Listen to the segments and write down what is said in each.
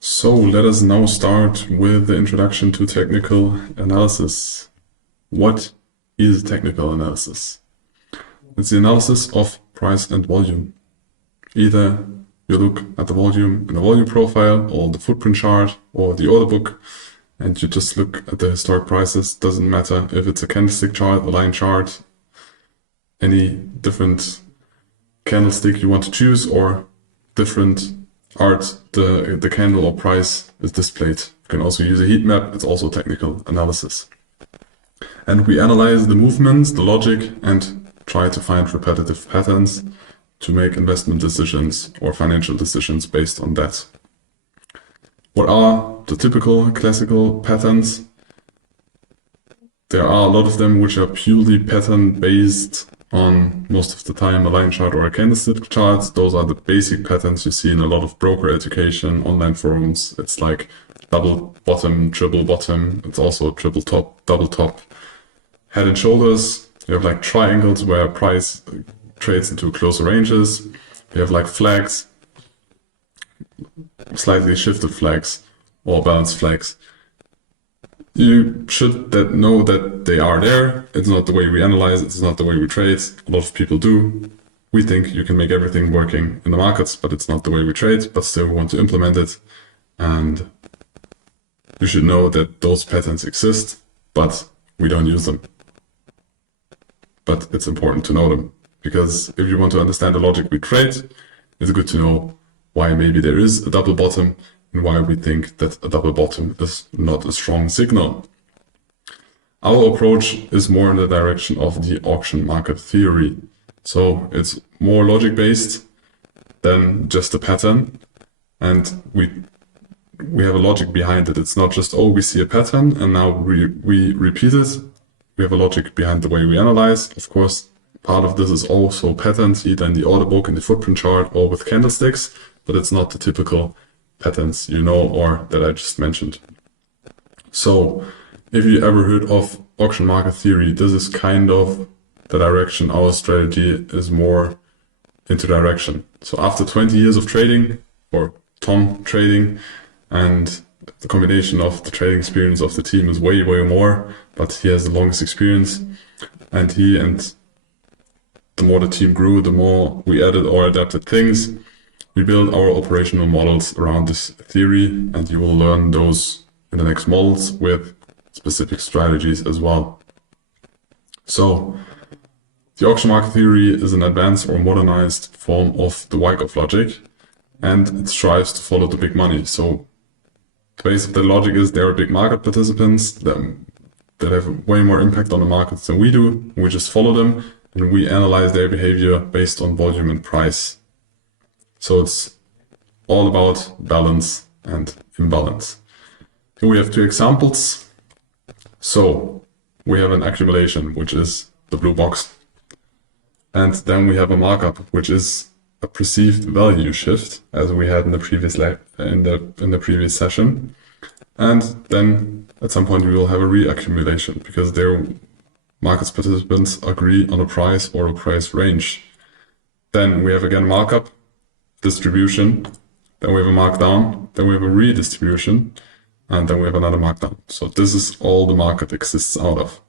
So let us now start with the introduction to technical analysis. What is technical analysis? It's the analysis of price and volume. Either you look at the volume in a volume profile or the footprint chart or the order book, and you just look at the historic prices. Doesn't matter if it's a candlestick chart, a line chart, any different candlestick you want to choose, or different art the candle or price is displayed. You can also use a heat map. It's also technical analysis. And we analyze the movements, the logic, and try to find repetitive patterns to make investment decisions or financial decisions based on that. What are the typical classical patterns? There are a lot of them which are purely pattern based on, most of the time, a line chart or a candlestick chart. Those are the basic patterns you see in a lot of broker education, online forums. It's like double bottom, triple bottom. It's also triple top, double top. Head and shoulders. You have like triangles where price trades into closer ranges. You have like flags, slightly shifted flags or balanced flags. You should know that they are there. It's not the way we analyze, it's not the way we trade. A lot of people do. We think you can make everything working in the markets, but it's not the way we trade, but still we want to implement it. And you should know that those patterns exist, but we don't use them. But it's important to know them, because if you want to understand the logic we trade, it's good to know why maybe there is a double bottom and why we think that a double bottom is not a strong signal. Our approach is more in the direction of the auction market theory. So it's more logic based than just a pattern, and we have a logic behind it. It's not just, oh, we see a pattern and now we repeat it. We have a logic behind the way we analyze. Of course, part of this is also patterns, either in the order book, in the footprint chart, or with candlesticks, but it's not the typical patterns you know or that I just mentioned. So if you ever heard of auction market theory, this is kind of the direction our strategy is more into direction. So after 20 years of trading, or Tom trading, and the combination of the trading experience of the team is way more, but he has the longest experience, and the more the team grew, the more we added or adapted things. We build our operational models around this theory, and you will learn those in the next models with specific strategies as well. So the auction market theory is an advanced or modernized form of the Wyckoff logic, and it strives to follow the big money. So the base of the logic is there are big market participants that have way more impact on the markets than we do. We just follow them and we analyze their behavior based on volume and price. So it's all about balance and imbalance. Here we have two examples. So we have an accumulation, which is the blue box. And then we have a markup, which is a perceived value shift, as we had in the previous in the previous session. And then at some point we will have a reaccumulation, because their markets participants agree on a price or a price range. Then we have again markup, distribution, then we have a markdown, then we have a redistribution, and then we have another markdown. So this is all the market exists out of.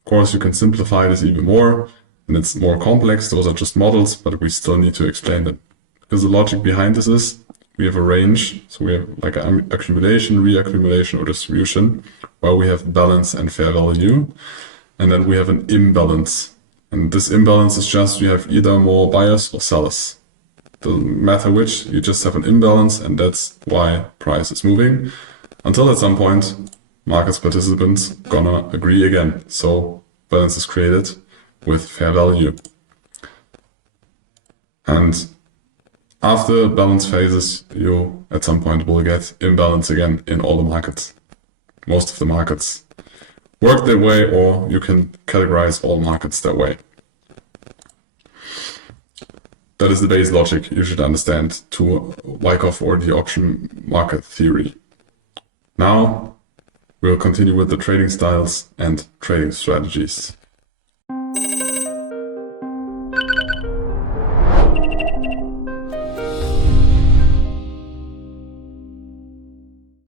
Of course, you can simplify this even more, and it's more complex. Those are just models, but we still need to explain them. Because the logic behind this is, we have a range, so we have like an accumulation, reaccumulation, or distribution, where we have balance and fair value, and then we have an imbalance. And this imbalance is just, you have either more buyers or sellers. Doesn't matter which, you just have an imbalance, and that's why price is moving. Until at some point, markets participants gonna agree again. So balance is created with fair value. And after balance phases, you at some point will get imbalance again in all the markets. Most of the markets work that way, or you can categorize all markets that way. That is the base logic you should understand to Wyckoff or the auction market theory. Now we'll continue with the trading styles and trading strategies.